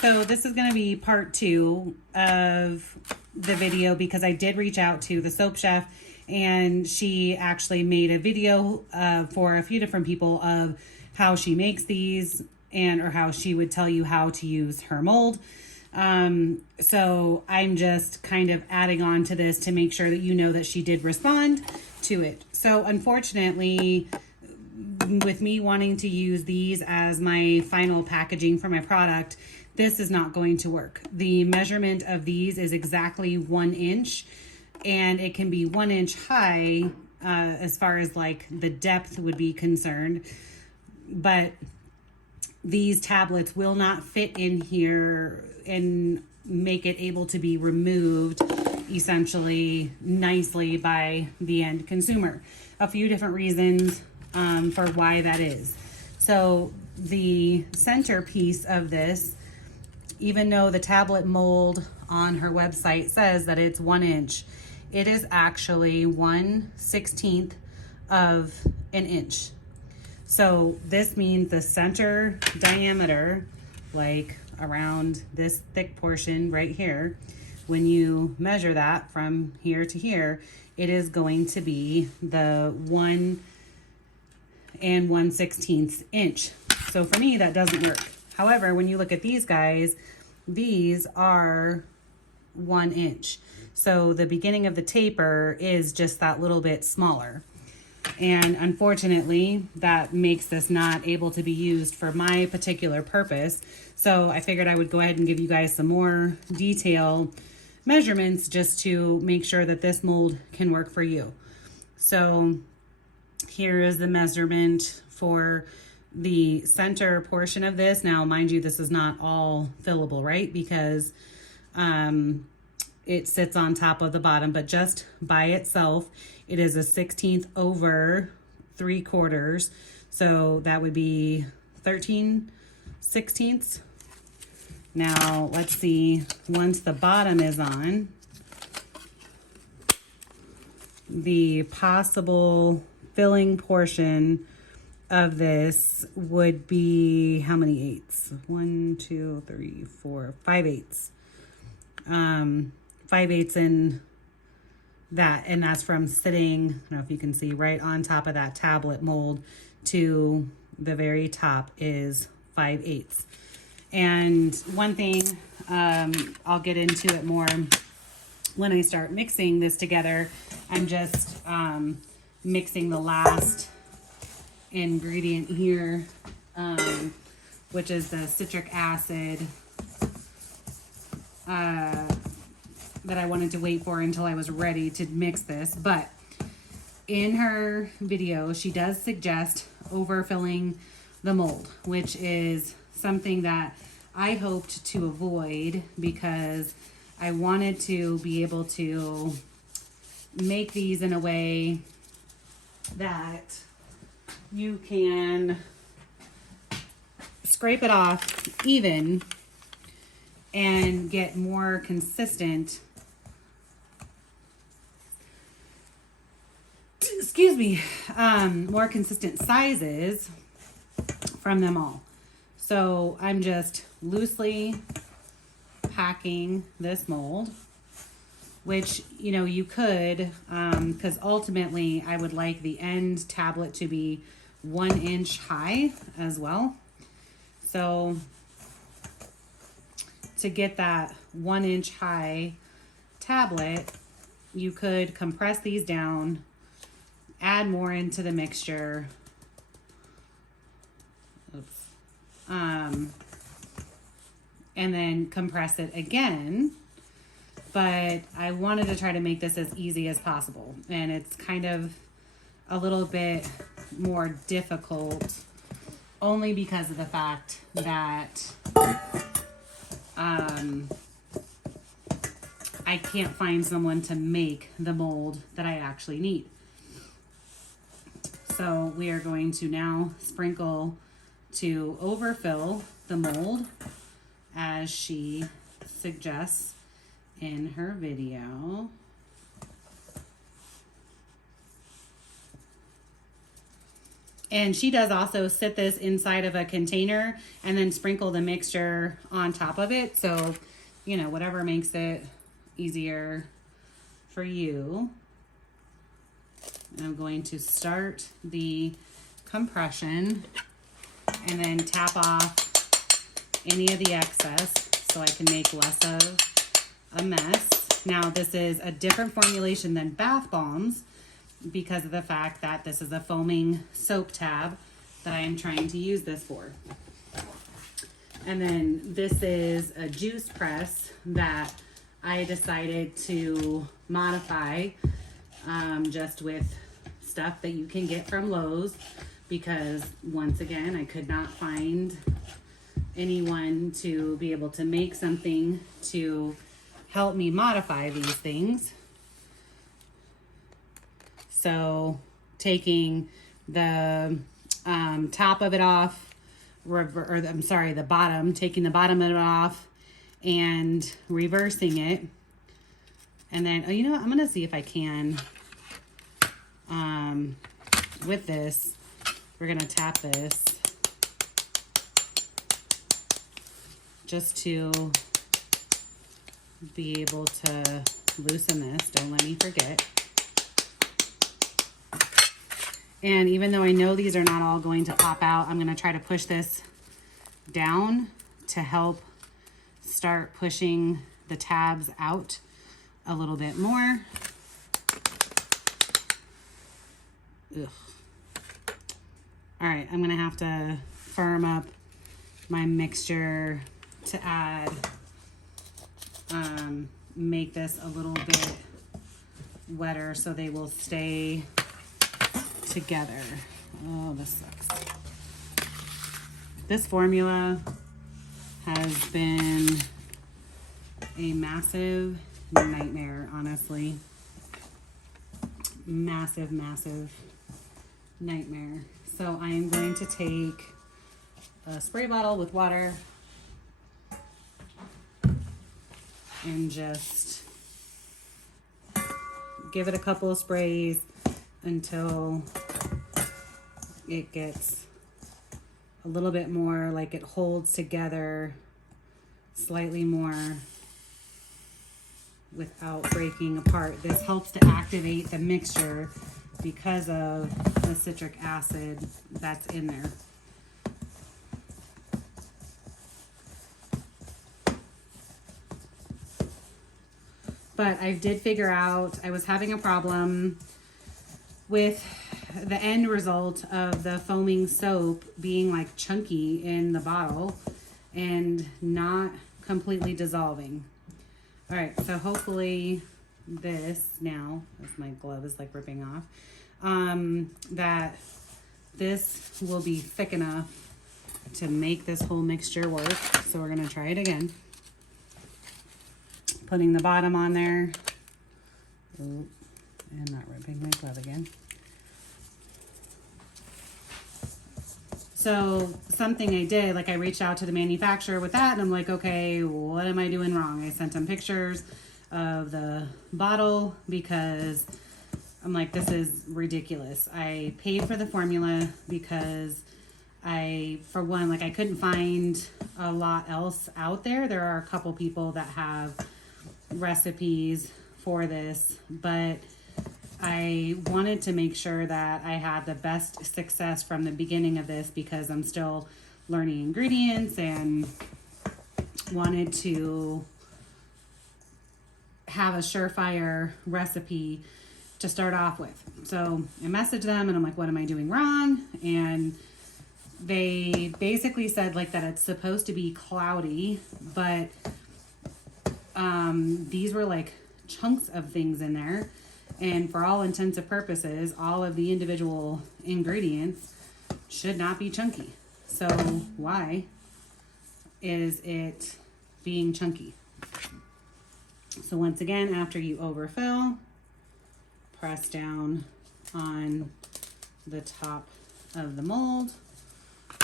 So this is going to be part 2 of the video because I did reach out to the soap chef and she actually made a video for a few different people of how she makes these or how she would tell you how to use her mold. So I'm just kind of adding on to this to make sure that you know that she did respond to it. So unfortunately, with me wanting to use these as my final packaging for my product, this is not going to work. The measurement of these is exactly 1 inch, and it can be 1 inch high as far as like the depth would be concerned. But these tablets will not fit in here and make it able to be removed essentially nicely by the end consumer. A few different reasons for why that is. So the centerpiece of this, even though the tablet mold on her website says that it's 1 inch, it is actually 1/16 of an inch. So this means the center diameter, like around this thick portion right here, when you measure that from here to here, it is going to be the 1 1/16 inch. So for me, that doesn't work. However, when you look at these guys, these are 1 inch. So the beginning of the taper is just that little bit smaller. And unfortunately, that makes this not able to be used for my particular purpose. So I figured I would go ahead and give you guys some more detail measurements just to make sure that this mold can work for you. So here is the measurement for the center portion of this. Now, mind you, this is not all fillable, right? Because it sits on top of the bottom, but just by itself, it is a 1/16 over 3/4. So that would be 13/16. Now, let's see, once the bottom is on, the possible filling portion of this would be how many eighths? 1, 2, 3, 4, 5 eighths. 5 eighths in that, and that's from sitting, I don't know if you can see, right on top of that tablet mold to the very top is 5 eighths. And one thing, I'll get into it more when I start mixing this together. I'm just mixing the last ingredient here, which is the citric acid that I wanted to wait for until I was ready to mix this. But in her video, she does suggest overfilling the mold, which is something that I hoped to avoid because I wanted to be able to make these in a way that you can scrape it off even and get more consistent, more consistent sizes from them all. So I'm just loosely packing this mold, which, you know, you could, because ultimately I would like the end tablet to be 1 inch high as well. So to get that 1 inch high tablet, you could compress these down, add more into the mixture. Oops. And then compress it again. But I wanted to try to make this as easy as possible. And it's kind of a little bit more difficult only because of the fact that I can't find someone to make the mold that I actually need. So we are going to now sprinkle to overfill the mold as she suggests in her video. And she does also sit this inside of a container and then sprinkle the mixture on top of it. So, you know, whatever makes it easier for you. And I'm going to start the compression and then tap off any of the excess so I can make less of a mess. Now, this is a different formulation than BathBombs because of the fact that this is a foaming soap tab that I am trying to use this for. And then this is a juice press that I decided to modify just with stuff that you can get from Lowe's, because once again, I could not find anyone to be able to make something to help me modify these things. So taking the top of it off, the bottom, taking the bottom of it off and reversing it. And then, oh, you know what? I'm going to see if I can, with this, we're going to tap this just to be able to loosen this. Don't let me forget. And even though I know these are not all going to pop out, I'm going to try to push this down to help start pushing the tabs out a little bit more. Ugh. All right, I'm going to have to firm up my mixture to add, make this a little bit wetter so they will stay together. Oh, this sucks. This formula has been a massive nightmare, honestly. Massive, massive nightmare. So I am going to take a spray bottle with water and just give it a couple of sprays until it gets a little bit more like it holds together slightly more without breaking apart. This helps to activate the mixture because of the citric acid that's in there. But I did figure out I was having a problem with the end result of the foaming soap being like chunky in the bottle and not completely dissolving. All right, so hopefully this now, as my glove is like ripping off, that this will be thick enough to make this whole mixture work. So we're gonna try it again. Putting the bottom on there. Ooh, and not ripping my glove again. So something I did, like I reached out to the manufacturer with that and I'm like, okay, what am I doing wrong? I sent them pictures of the bottle because I'm like, this is ridiculous. I paid for the formula because for one, like I couldn't find a lot else out there. There are a couple people that have recipes for this, but I wanted to make sure that I had the best success from the beginning of this because I'm still learning ingredients and wanted to have a surefire recipe to start off with. So I messaged them and I'm like, what am I doing wrong? And they basically said like that it's supposed to be cloudy, but these were like chunks of things in there. And for all intents and purposes, all of the individual ingredients should not be chunky. So why is it being chunky? So once again, after you overfill, press down on the top of the mold.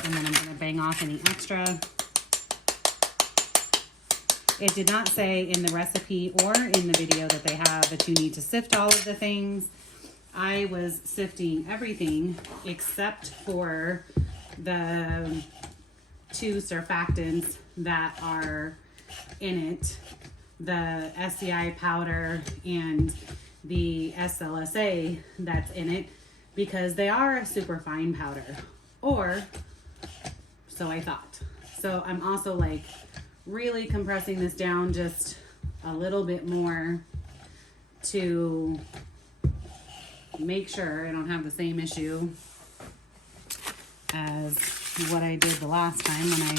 And then I'm going to bang off any extra. It did not say in the recipe or in the video that they have that you need to sift all of the things. I was sifting everything except for the 2 surfactants that are in it, the SCI powder and the SLSA that's in it, because they are a super fine powder, or so I thought. So I'm also like really compressing this down just a little bit more to make sure I don't have the same issue as what I did the last time when I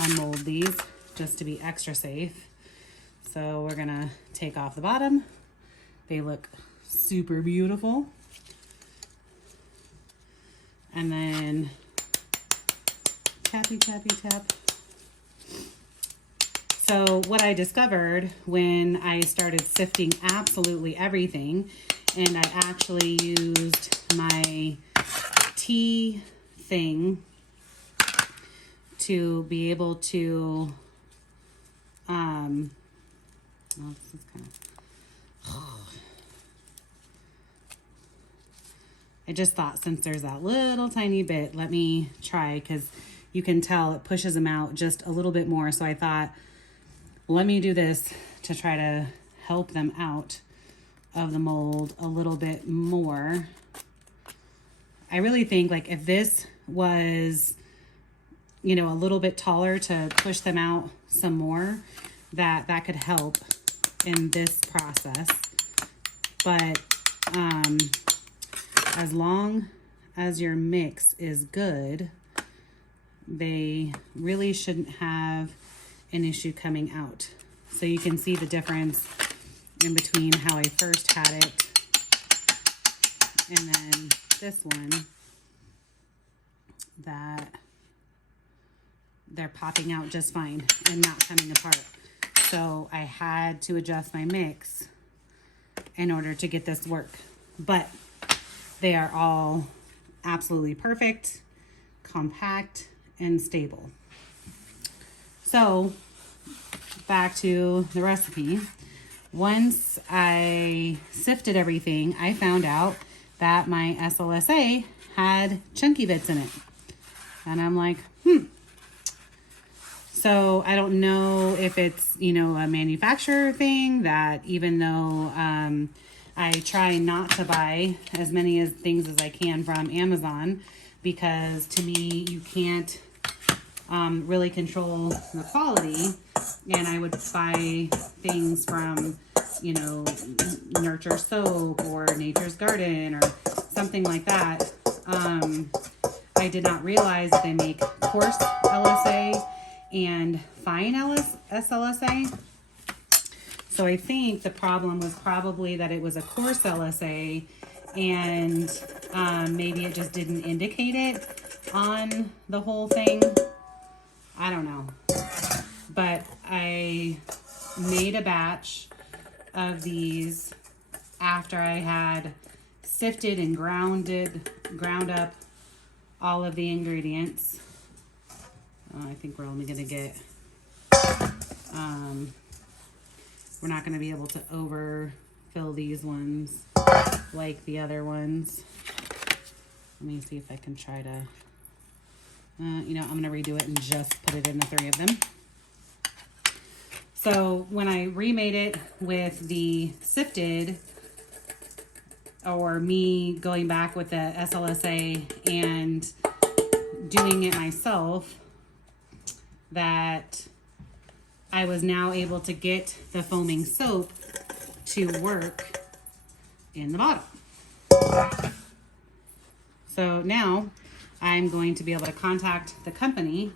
unmold these, just to be extra safe. So we're gonna take off the bottom. They look super beautiful. And then tappy, tappy, tap. So what I discovered when I started sifting absolutely everything, and I actually used my tea thing to be able to, oh, this is kind of, I just thought since there's that little tiny bit, let me try, because you can tell it pushes them out just a little bit more. So I thought, let me do this to try to help them out of the mold a little bit more. I really think like if this was, you know, a little bit taller to push them out some more, that could help in this process. But as long as your mix is good, they really shouldn't have an issue coming out. So you can see the difference in between how I first had it and then this one, that they're popping out just fine and not coming apart. So I had to adjust my mix in order to get this work. But they are all absolutely perfect, compact, and stable. So back to the recipe. Once I sifted everything, I found out that my SLSA had chunky bits in it. And I'm like, So I don't know if it's, you know, a manufacturer thing, that even though I try not to buy as many things as I can from Amazon, because to me, you can't really control the quality. And I would buy things from, you know, Nurture Soap or Nature's Garden or something like that. I did not realize that they make coarse LSA and fine SLSA. So I think the problem was probably that it was a coarse LSA, and maybe it just didn't indicate it on the whole thing. I don't know. But I made a batch of these after I had sifted and ground up all of the ingredients. I think we're only going to get, we're not going to be able to overfill these ones like the other ones. Let me see if I can try to, you know, I'm going to redo it and just put it in the 3 of them. So when I remade it with the sifted, or me going back with the SLSA and doing it myself, that I was now able to get the foaming soap to work in the bottle. So now I'm going to be able to contact the company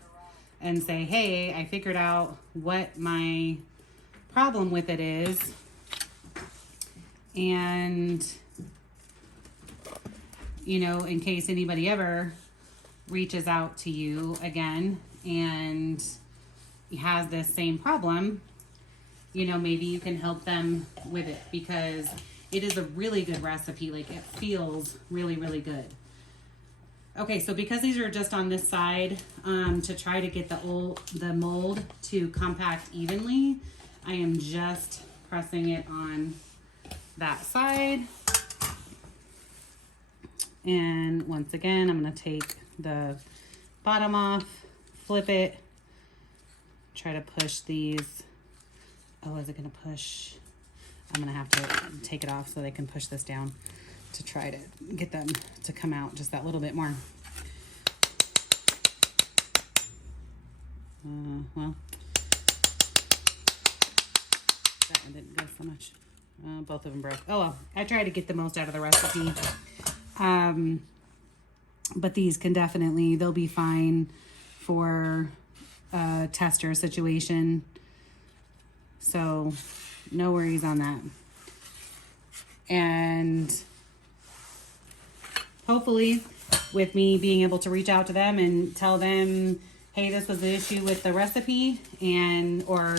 and say, hey, I figured out what my problem with it is, and, you know, in case anybody ever reaches out to you again and has this same problem, you know, maybe you can help them with it, because it is a really good recipe. Like, it feels really, really good. Okay, so because these are just on this side, to try to get the mold to compact evenly, I am just pressing it on that side. And once again, I'm going to take the bottom off, flip it, try to push these. Oh, is it going to push? I'm going to have to take it off so they can push this down to try to get them to come out just that little bit more. Well, that one didn't go so much. Both of them broke. Oh well, I try to get the most out of the recipe. But these can definitely, they'll be fine for a tester situation. So no worries on that. And hopefully with me being able to reach out to them and tell them, hey, this was the issue with the recipe, and, or,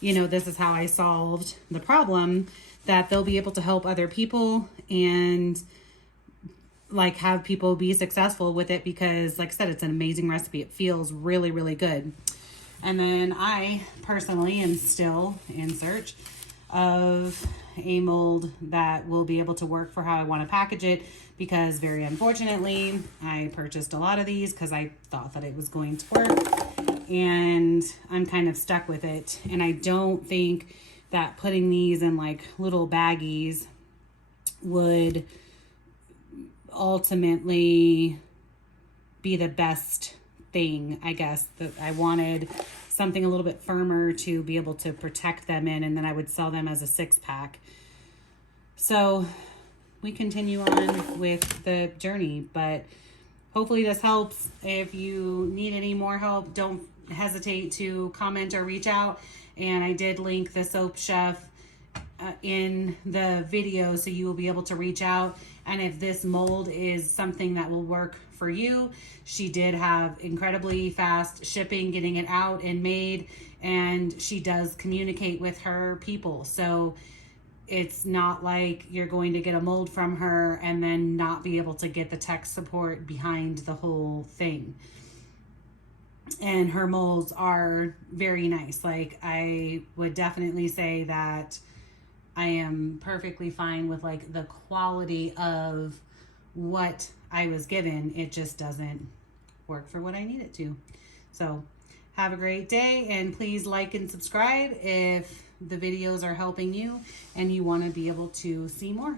you know, this is how I solved the problem, that they'll be able to help other people and like have people be successful with it, because like I said, it's an amazing recipe. It feels really, really good. And then I personally am still in search of a mold that will be able to work for how I want to package it, because very unfortunately I purchased a lot of these because I thought that it was going to work, and I'm kind of stuck with it. And I don't think that putting these in like little baggies would ultimately be the best thing. I guess that I wanted something a little bit firmer to be able to protect them in, and then I would sell them as a 6-pack. So we continue on with the journey, but hopefully this helps. If you need any more help, don't hesitate to comment or reach out. And I did link the Soap Chef in the video, so you will be able to reach out. And if this mold is something that will work for you, she did have incredibly fast shipping, getting it out and made, and she does communicate with her people. So it's not like you're going to get a mold from her and then not be able to get the tech support behind the whole thing. And her molds are very nice. Like, I would definitely say that I am perfectly fine with like the quality of what I was given. It just doesn't work for what I need it to. So have a great day, and please like and subscribe if the videos are helping you and you want to be able to see more.